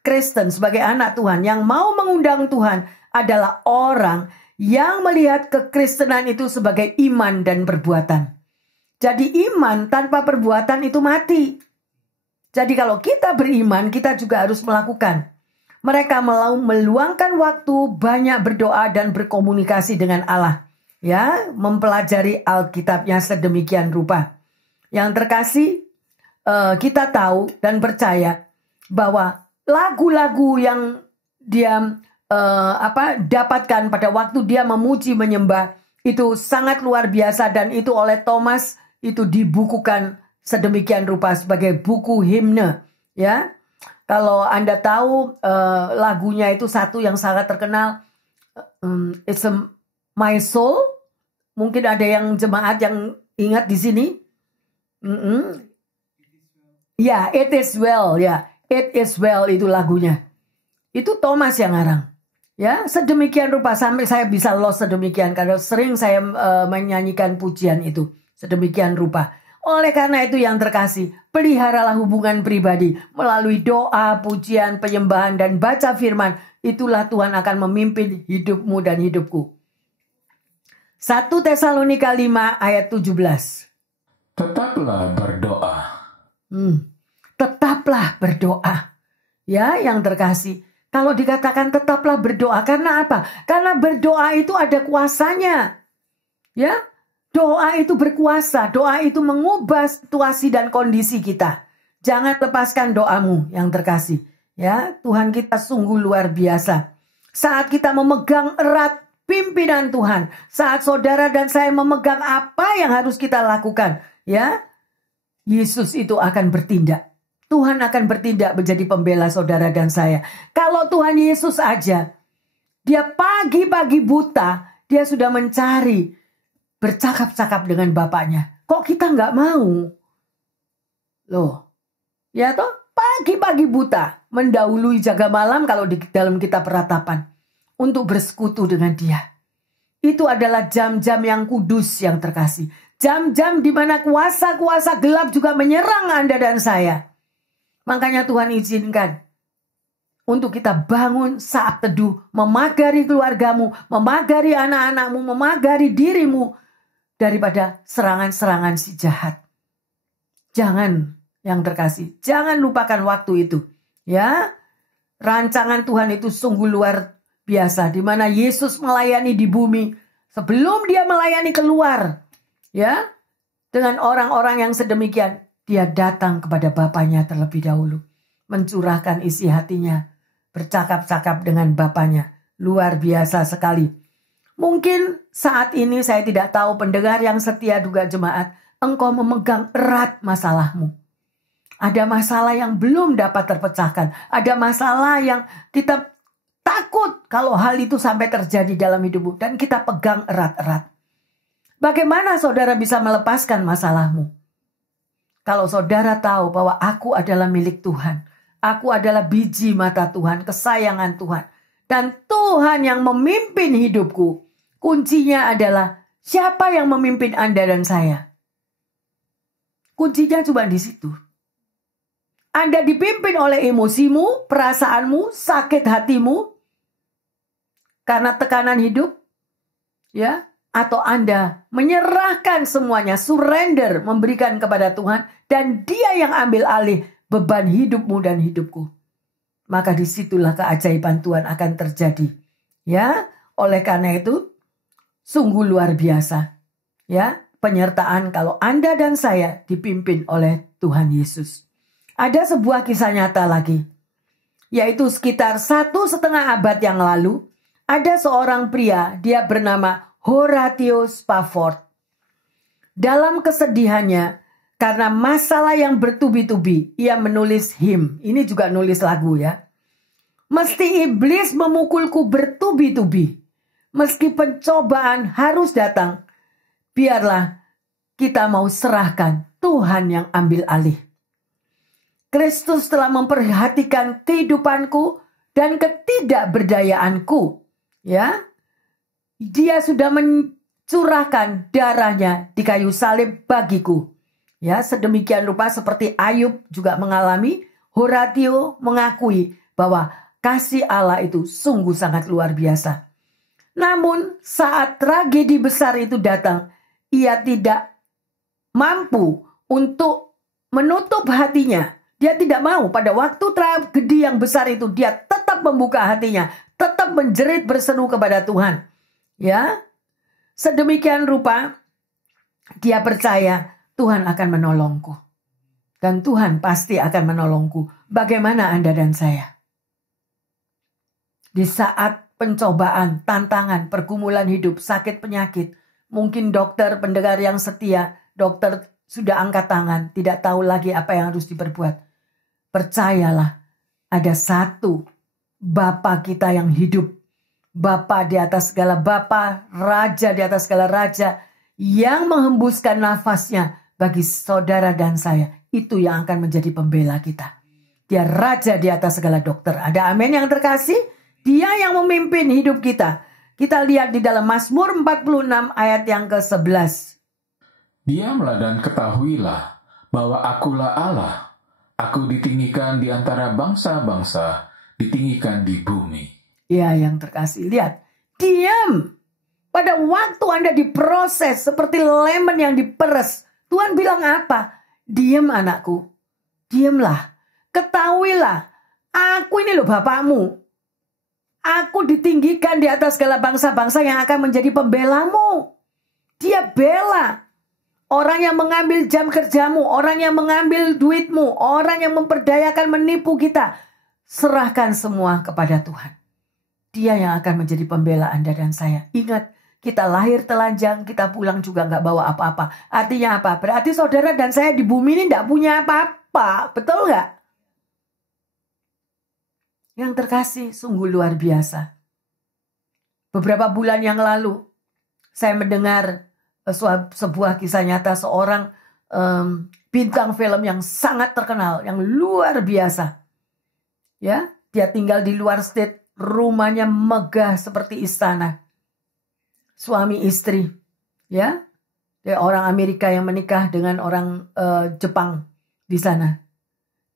Kristen sebagai anak Tuhan yang mau mengundang Tuhan adalah orang yang melihat kekristenan itu sebagai iman dan perbuatan. Jadi iman tanpa perbuatan itu mati. Jadi kalau kita beriman, kita juga harus melakukan. Mereka meluangkan waktu banyak berdoa dan berkomunikasi dengan Allah. Ya, mempelajari Alkitabnya sedemikian rupa. Yang terkasih, kita tahu dan percaya bahwa lagu-lagu yang dia dapatkan pada waktu dia memuji menyembah itu sangat luar biasa, dan itu oleh Thomas itu dibukukan sedemikian rupa sebagai buku himne. Ya. Kalau Anda tahu lagunya itu satu yang sangat terkenal, It's My Soul. Mungkin ada yang jemaat yang ingat di sini. Ya, It Is Well. Ya, It Is Well itu lagunya. Itu Thomas yang ngarang. Ya, sedemikian rupa sampai saya bisa lost sedemikian karena sering saya menyanyikan pujian itu sedemikian rupa. Oleh karena itu yang terkasih, peliharalah hubungan pribadi melalui doa, pujian, penyembahan, dan baca firman. Itulah Tuhan akan memimpin hidupmu dan hidupku. 1 Tesalonika 5 ayat 17. Tetaplah berdoa. Tetaplah berdoa. Ya, yang terkasih. Kalau dikatakan tetaplah berdoa, karena apa? Karena berdoa itu ada kuasanya. Ya. Doa itu berkuasa, doa itu mengubah situasi dan kondisi kita. Jangan lepaskan doamu yang terkasih. Ya, Tuhan kita sungguh luar biasa. Saat kita memegang erat pimpinan Tuhan, saat saudara dan saya memegang apa yang harus kita lakukan, ya, Yesus itu akan bertindak. Tuhan akan bertindak menjadi pembela saudara dan saya. Kalau Tuhan Yesus aja, dia pagi-pagi buta, dia sudah mencari bercakap-cakap dengan Bapaknya. Kok kita nggak mau? Loh, ya toh, pagi-pagi buta, mendahului jaga malam kalau di dalam kitab Ratapan, untuk bersekutu dengan Dia. Itu adalah jam-jam yang kudus yang terkasih. Jam-jam di mana kuasa-kuasa gelap juga menyerang Anda dan saya. Makanya Tuhan izinkan untuk kita bangun saat teduh, memagari keluargamu, memagari anak-anakmu, memagari dirimu, daripada serangan-serangan si jahat. Jangan, yang terkasih, jangan lupakan waktu itu. Ya, rancangan Tuhan itu sungguh luar biasa, di mana Yesus melayani di bumi sebelum dia melayani keluar. Ya, dengan orang-orang yang sedemikian, dia datang kepada Bapaknya terlebih dahulu, mencurahkan isi hatinya, bercakap-cakap dengan Bapaknya. Luar biasa sekali. Mungkin saat ini saya tidak tahu, pendengar yang setia juga jemaat, engkau memegang erat masalahmu. Ada masalah yang belum dapat terpecahkan. Ada masalah yang kita takut kalau hal itu sampai terjadi dalam hidupmu. Dan kita pegang erat-erat. Bagaimana saudara bisa melepaskan masalahmu? Kalau saudara tahu bahwa aku adalah milik Tuhan. Aku adalah biji mata Tuhan, kesayangan Tuhan. Dan Tuhan yang memimpin hidupku. Kuncinya adalah siapa yang memimpin Anda dan saya. Kuncinya cuma di situ. Anda dipimpin oleh emosimu, perasaanmu, sakit hatimu, karena tekanan hidup, ya, atau Anda menyerahkan semuanya, surrender, memberikan kepada Tuhan, dan Dia yang ambil alih beban hidupmu dan hidupku. Maka disitulah keajaiban Tuhan akan terjadi. Ya, oleh karena itu, sungguh luar biasa. Ya, penyertaan kalau Anda dan saya dipimpin oleh Tuhan Yesus. Ada sebuah kisah nyata lagi. Yaitu sekitar 1,5 abad yang lalu, ada seorang pria, dia bernama Horatio Spafford. Dalam kesedihannya, karena masalah yang bertubi-tubi, ia menulis hymn. Ini juga nulis lagu ya. Mesti iblis memukulku bertubi-tubi. Meski pencobaan harus datang, biarlah kita mau serahkan Tuhan yang ambil alih. Kristus telah memperhatikan kehidupanku dan ketidakberdayaanku. Ya, Dia sudah mencurahkan darahnya di kayu salib bagiku. Ya, sedemikian rupa seperti Ayub juga mengalami, Horatio mengakui bahwa kasih Allah itu sungguh sangat luar biasa. Namun saat tragedi besar itu datang, ia tidak mampu untuk menutup hatinya. Dia tidak mau pada waktu tragedi yang besar itu, dia tetap membuka hatinya, tetap menjerit berseru kepada Tuhan. Ya, sedemikian rupa dia percaya Tuhan akan menolongku. Dan Tuhan pasti akan menolongku. Bagaimana Anda dan saya? Di saat pencobaan, tantangan, pergumulan hidup, sakit penyakit, mungkin dokter pendengar yang setia, dokter sudah angkat tangan, tidak tahu lagi apa yang harus diperbuat. Percayalah, ada satu Bapa kita yang hidup. Bapa di atas segala Bapa, Raja di atas segala Raja, yang menghembuskan nafasnya bagi saudara dan saya. Itu yang akan menjadi pembela kita. Dia Raja di atas segala dokter. Ada amin yang terkasih? Dia yang memimpin hidup kita. Kita lihat di dalam Mazmur 46 ayat yang ke-11. Diamlah dan ketahuilah bahwa akulah Allah. Aku ditinggikan di antara bangsa-bangsa, ditinggikan di bumi. Ya yang terkasih, lihat. Diam. Pada waktu Anda diproses seperti lemon yang diperes. Tuhan bilang apa? Diam anakku. Diamlah. Ketahuilah. Aku ini loh Bapakmu. Aku ditinggikan di atas segala bangsa-bangsa yang akan menjadi pembelamu. Dia bela. Orang yang mengambil jam kerjamu, orang yang mengambil duitmu, orang yang memperdayakan menipu kita. Serahkan semua kepada Tuhan. Dia yang akan menjadi pembela Anda dan saya. Ingat, kita lahir telanjang, kita pulang juga nggak bawa apa-apa. Artinya apa? Berarti saudara dan saya di bumi ini nggak punya apa-apa. Betul nggak? Yang terkasih, sungguh luar biasa. Beberapa bulan yang lalu, saya mendengar sebuah kisah nyata seorang bintang film yang sangat terkenal, yang luar biasa. Ya, dia tinggal di luar state, rumahnya megah seperti istana. Suami istri, ya, dia orang Amerika yang menikah dengan orang Jepang di sana.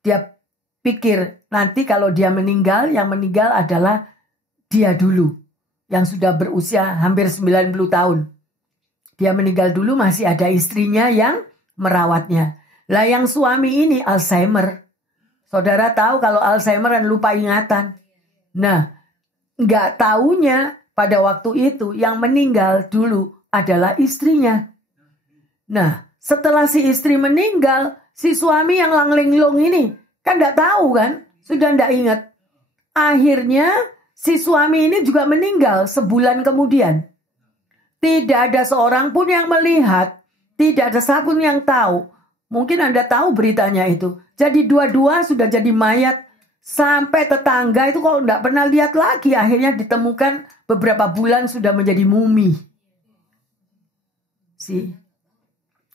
Dia pikir nanti kalau dia meninggal, yang meninggal adalah dia dulu, yang sudah berusia hampir 90 tahun. Dia meninggal dulu, masih ada istrinya yang merawatnya. Lah yang suami ini Alzheimer. Saudara tahu kalau Alzheimer dan lupa ingatan. Nah, nggak taunya pada waktu itu yang meninggal dulu adalah istrinya. Nah, setelah si istri meninggal, si suami yang langlinglung ini kan nggak tahu kan, sudah nggak ingat. Akhirnya si suami ini juga meninggal sebulan kemudian. Tidak ada seorang pun yang melihat. Tidak ada satupun yang tahu. Mungkin Anda tahu beritanya itu. Jadi dua-dua sudah jadi mayat. Sampai tetangga itu kalau tidak pernah lihat lagi. Akhirnya ditemukan beberapa bulan sudah menjadi mumi.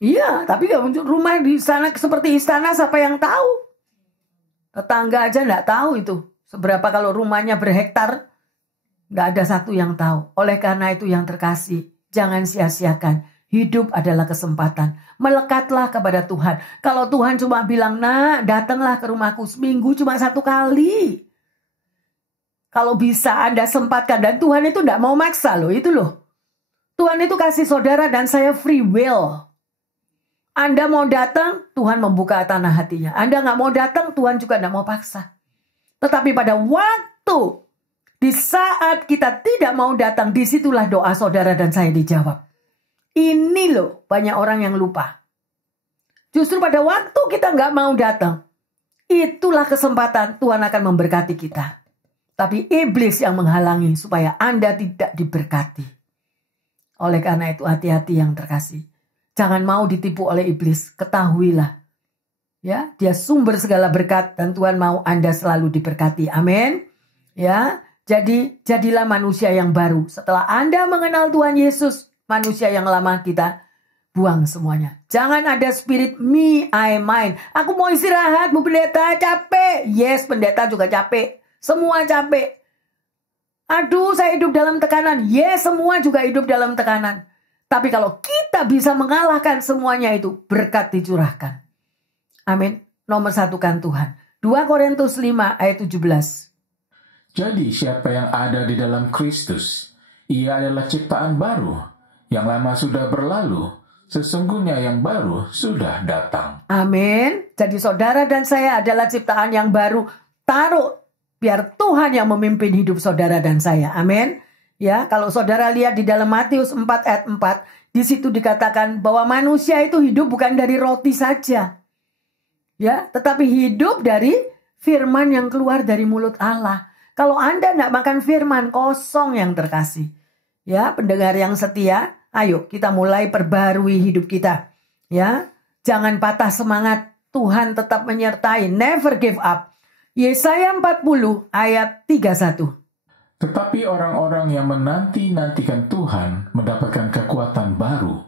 Iya, tapi rumah di sana seperti istana, siapa yang tahu? Tetangga aja tidak tahu itu. Seberapa kalau rumahnya berhektar. Tidak ada satu yang tahu. Oleh karena itu yang terkasih, jangan sia-siakan. Hidup adalah kesempatan. Melekatlah kepada Tuhan. Kalau Tuhan cuma bilang, nak datanglah ke rumahku seminggu cuma 1 kali. Kalau bisa Anda sempatkan. Dan Tuhan itu tidak mau maksa loh. Itu loh. Tuhan itu kasih saudara dan saya free will. Anda mau datang, Tuhan membuka tanah hatinya. Anda nggak mau datang, Tuhan juga nggak mau paksa. Tetapi pada waktu di saat kita tidak mau datang, disitulah doa saudara dan saya dijawab. Ini loh banyak orang yang lupa. Justru pada waktu kita nggak mau datang, itulah kesempatan Tuhan akan memberkati kita. Tapi iblis yang menghalangi supaya Anda tidak diberkati. Oleh karena itu hati-hati yang terkasih. Jangan mau ditipu oleh iblis. Ketahuilah. Ya, dia sumber segala berkat dan Tuhan mau Anda selalu diberkati. Amin. Ya, jadi jadilah manusia yang baru. Setelah Anda mengenal Tuhan Yesus, manusia yang lama kita buang semuanya. Jangan ada spirit me, I, mine. Aku mau istirahat, Bu Pendeta, capek. Yes, pendeta juga capek. Semua capek. Aduh, saya hidup dalam tekanan. Yes, semua juga hidup dalam tekanan. Tapi kalau kita bisa mengalahkan semuanya itu, berkat dicurahkan. Amin. Nomor satu kan Tuhan. 2 Korintus 5 ayat 17. Jadi siapa yang ada di dalam Kristus, ia adalah ciptaan baru. Yang lama sudah berlalu, sesungguhnya yang baru sudah datang. Amin. Jadi saudara dan saya adalah ciptaan yang baru. Taruh biar Tuhan yang memimpin hidup saudara dan saya. Amin. Ya, kalau saudara lihat di dalam Matius 4 ayat 4, di situ dikatakan bahwa manusia itu hidup bukan dari roti saja. Ya, tetapi hidup dari firman yang keluar dari mulut Allah. Kalau Anda tidak makan firman, kosong yang terkasih. Ya, pendengar yang setia, ayo kita mulai perbarui hidup kita. Ya, jangan patah semangat. Tuhan tetap menyertai. Never give up. Yesaya 40 ayat 31. Tetapi orang-orang yang menanti-nantikan Tuhan mendapatkan kekuatan baru.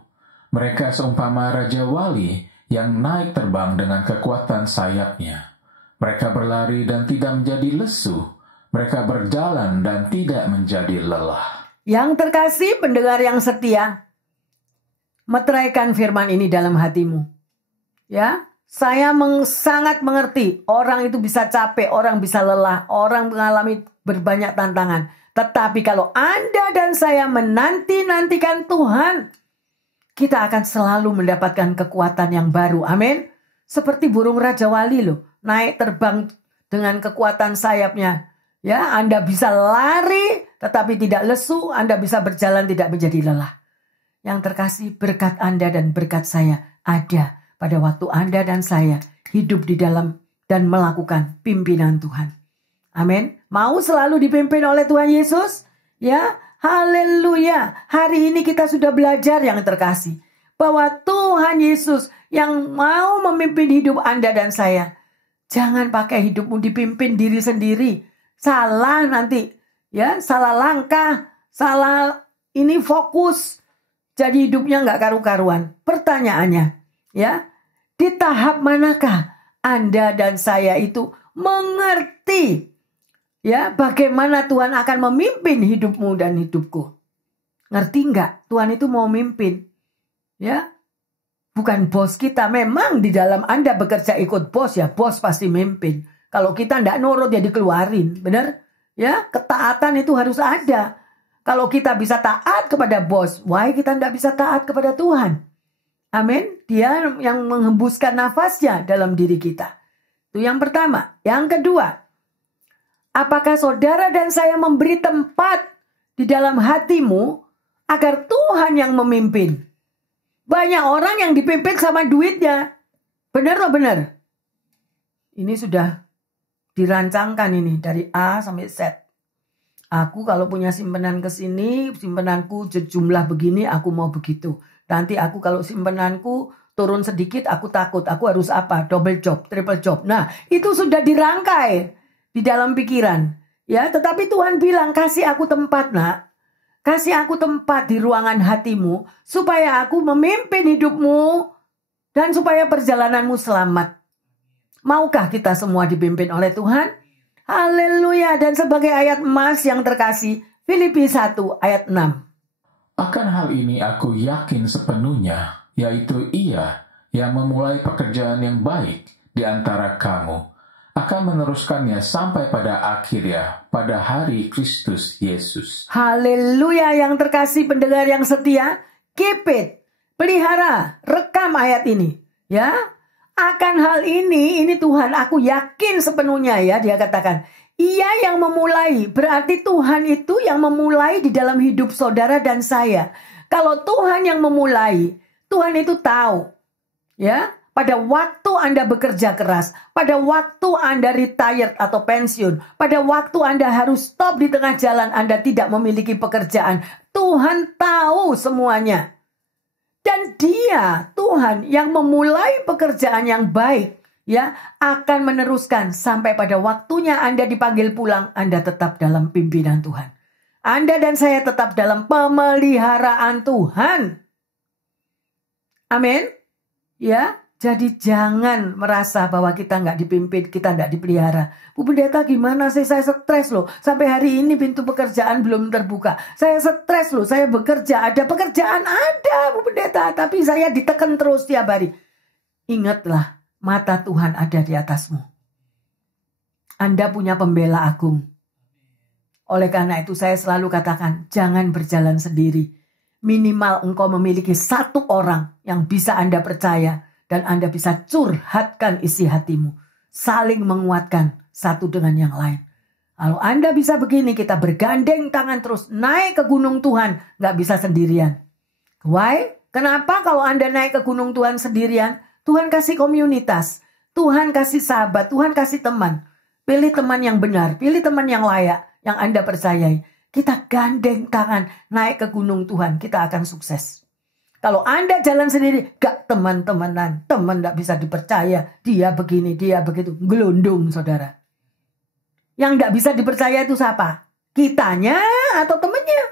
Mereka seumpama Raja Wali yang naik terbang dengan kekuatan sayapnya. Mereka berlari dan tidak menjadi lesu. Mereka berjalan dan tidak menjadi lelah. Yang terkasih, pendengar yang setia, meteraikan firman ini dalam hatimu. Ya, saya sangat mengerti. Orang itu bisa capek, orang bisa lelah, orang mengalami berbanyak tantangan. Tetapi kalau Anda dan saya menanti-nantikan Tuhan, kita akan selalu mendapatkan kekuatan yang baru. Amin. Seperti burung Raja Wali loh. Naik terbang dengan kekuatan sayapnya. Ya, Anda bisa lari tetapi tidak lesu. Anda bisa berjalan tidak menjadi lelah. Yang terkasih, berkat Anda dan berkat saya ada pada waktu Anda dan saya hidup di dalam dan melakukan pimpinan Tuhan. Amin. Mau selalu dipimpin oleh Tuhan Yesus? Ya. Haleluya. Hari ini kita sudah belajar yang terkasih. Bahwa Tuhan Yesus yang mau memimpin hidup Anda dan saya. Jangan pakai hidupmu dipimpin diri sendiri. Salah nanti. Ya, salah langkah. Salah ini fokus. Jadi hidupnya nggak karu-karuan. Pertanyaannya. Ya, di tahap manakah Anda dan saya itu mengerti? Ya, bagaimana Tuhan akan memimpin hidupmu dan hidupku? Ngerti nggak? Tuhan itu mau mimpin. Ya, bukan bos kita. Memang di dalam Anda bekerja ikut bos, ya bos pasti mimpin. Kalau kita nggak nurut ya dikeluarin, benar? Ya, ketaatan itu harus ada. Kalau kita bisa taat kepada bos, why kita nggak bisa taat kepada Tuhan? Amin. Dia yang menghembuskan nafasnya dalam diri kita. Itu yang pertama. Yang kedua, apakah saudara dan saya memberi tempat di dalam hatimu agar Tuhan yang memimpin? Banyak orang yang dipimpin sama duitnya. Benar atau benar? Ini sudah dirancangkan ini dari A sampai Z. Aku kalau punya simpenan ke sini, simpenanku jumlah begini, aku mau begitu. Nanti aku kalau simpenanku turun sedikit, aku takut. Aku harus apa? Double job, triple job. Nah, itu sudah dirangkai di dalam pikiran. Ya, tetapi Tuhan bilang, kasih aku tempat, nak. Kasih aku tempat di ruangan hatimu supaya aku memimpin hidupmu dan supaya perjalananmu selamat. Maukah kita semua dipimpin oleh Tuhan? Haleluya. Dan sebagai ayat emas yang terkasih, Filipi 1 ayat 6. Akan hal ini aku yakin sepenuhnya, yaitu Ia yang memulai pekerjaan yang baik di antara kamu akan meneruskannya sampai pada akhirnya, pada hari Kristus Yesus. Haleluya. Yang terkasih, pendengar yang setia, keep it, pelihara, rekam ayat ini. Ya, akan hal ini Tuhan aku yakin sepenuhnya, ya, dia katakan. Ia yang memulai, berarti Tuhan itu yang memulai di dalam hidup saudara dan saya. Kalau Tuhan yang memulai, Tuhan itu tahu, ya. Pada waktu Anda bekerja keras, pada waktu Anda retired atau pensiun, pada waktu Anda harus stop di tengah jalan, Anda tidak memiliki pekerjaan, Tuhan tahu semuanya. Dan Dia, Tuhan, yang memulai pekerjaan yang baik, ya, akan meneruskan sampai pada waktunya Anda dipanggil pulang, Anda tetap dalam pimpinan Tuhan. Anda dan saya tetap dalam pemeliharaan Tuhan. Amin. Ya, jadi jangan merasa bahwa kita nggak dipimpin, kita nggak dipelihara. Bu Pendeta, gimana sih? Saya stres loh. Sampai hari ini pintu pekerjaan belum terbuka. Saya stres loh. Saya bekerja, ada pekerjaan ada, Bu Pendeta, tapi saya ditekan terus tiap hari. Ingatlah, mata Tuhan ada di atasmu. Anda punya pembela agung. Oleh karena itu saya selalu katakan, jangan berjalan sendiri. Minimal engkau memiliki satu orang yang bisa Anda percaya dan Anda bisa curhatkan isi hatimu. Saling menguatkan satu dengan yang lain. Kalau Anda bisa begini, kita bergandeng tangan terus naik ke gunung Tuhan. Nggak bisa sendirian. Why? Kenapa kalau Anda naik ke gunung Tuhan sendirian? Tuhan kasih komunitas. Tuhan kasih sahabat. Tuhan kasih teman. Pilih teman yang benar. Pilih teman yang layak. Yang Anda percayai. Kita gandeng tangan naik ke gunung Tuhan. Kita akan sukses. Kalau Anda jalan sendiri, gak teman-temanan. Teman gak bisa dipercaya. Dia begini, dia begitu. Gelundung, saudara. Yang gak bisa dipercaya itu siapa? Kitanya atau temannya?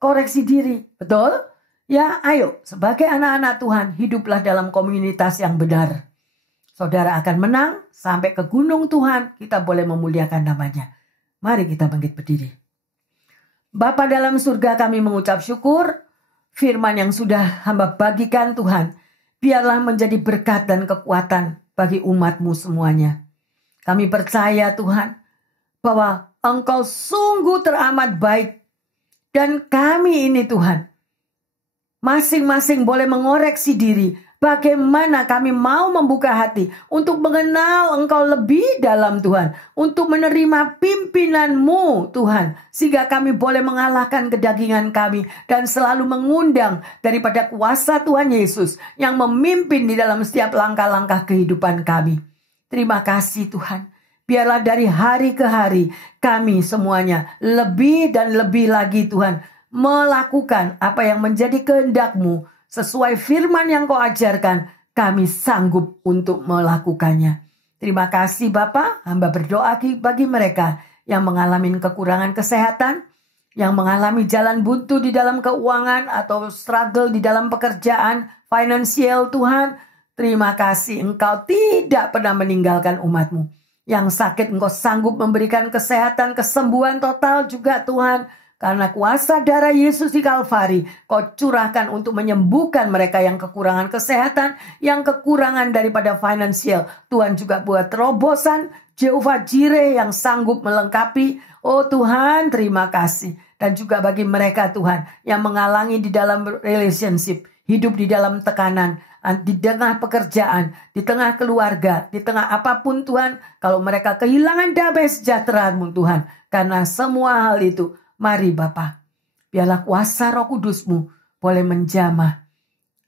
Koreksi diri. Betul? Ya, ayo. Sebagai anak-anak Tuhan, hiduplah dalam komunitas yang benar. Saudara akan menang sampai ke gunung Tuhan. Kita boleh memuliakan namanya. Mari kita bangkit berdiri. Bapa dalam surga, kami mengucap syukur. Firman yang sudah hamba bagikan Tuhan, biarlah menjadi berkat dan kekuatan bagi umat-Mu semuanya. Kami percaya Tuhan, bahwa Engkau sungguh teramat baik. Dan kami ini Tuhan, masing-masing boleh mengoreksi diri. Bagaimana kami mau membuka hati untuk mengenal Engkau lebih dalam Tuhan. Untuk menerima pimpinan-Mu Tuhan. Sehingga kami boleh mengalahkan kedagingan kami. Dan selalu mengundang daripada kuasa Tuhan Yesus. Yang memimpin di dalam setiap langkah-langkah kehidupan kami. Terima kasih Tuhan. Biarlah dari hari ke hari kami semuanya lebih dan lebih lagi Tuhan. Melakukan apa yang menjadi kehendak-Mu. Sesuai firman yang Kau ajarkan, kami sanggup untuk melakukannya. Terima kasih Bapa, hamba berdoa bagi mereka yang mengalami kekurangan kesehatan, yang mengalami jalan buntu di dalam keuangan atau struggle di dalam pekerjaan, finansial Tuhan. Terima kasih Engkau tidak pernah meninggalkan umat-Mu. Yang sakit Engkau sanggup memberikan kesehatan, kesembuhan total juga Tuhan. Karena kuasa darah Yesus di Kalvari, Kau curahkan untuk menyembuhkan mereka yang kekurangan kesehatan, yang kekurangan daripada finansial. Tuhan juga buat terobosan, Jehovah Jireh yang sanggup melengkapi. Oh Tuhan, terima kasih. Dan juga bagi mereka Tuhan, yang mengalami di dalam relationship, hidup di dalam tekanan, di tengah pekerjaan, di tengah keluarga, di tengah apapun Tuhan. Kalau mereka kehilangan damai sejahtera-Mu Tuhan. Karena semua hal itu, mari Bapa, biarlah kuasa Roh Kudus-Mu boleh menjamah,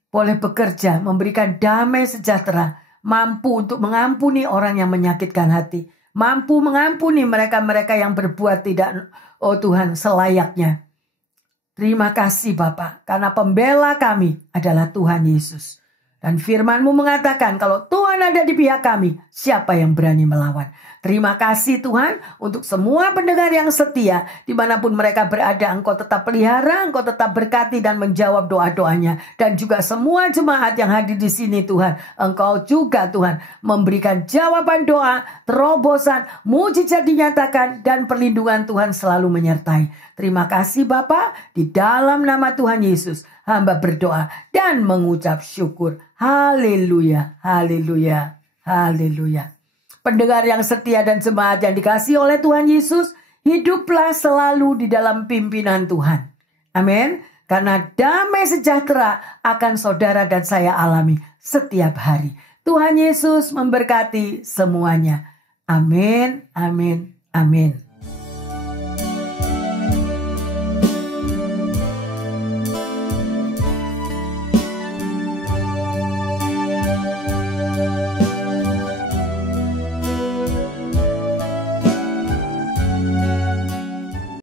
boleh bekerja, memberikan damai sejahtera, mampu untuk mengampuni orang yang menyakitkan hati, mampu mengampuni mereka-mereka yang berbuat tidak, oh Tuhan, selayaknya. Terima kasih Bapa, karena pembela kami adalah Tuhan Yesus. Dan firman-Mu mengatakan, kalau Tuhan ada di pihak kami, siapa yang berani melawan? Terima kasih Tuhan untuk semua pendengar yang setia. Dimanapun mereka berada, Engkau tetap pelihara, Engkau tetap berkati dan menjawab doa-doanya. Dan juga semua jemaat yang hadir di sini Tuhan. Engkau juga Tuhan memberikan jawaban doa, terobosan, mujizat dinyatakan, dan perlindungan Tuhan selalu menyertai. Terima kasih Bapa, di dalam nama Tuhan Yesus, hamba berdoa dan mengucap syukur. Haleluya, haleluya, haleluya. Pendengar yang setia dan jemaat yang dikasihi oleh Tuhan Yesus, hiduplah selalu di dalam pimpinan Tuhan. Amin. Karena damai sejahtera akan saudara dan saya alami setiap hari. Tuhan Yesus memberkati semuanya. Amin, amin, amin.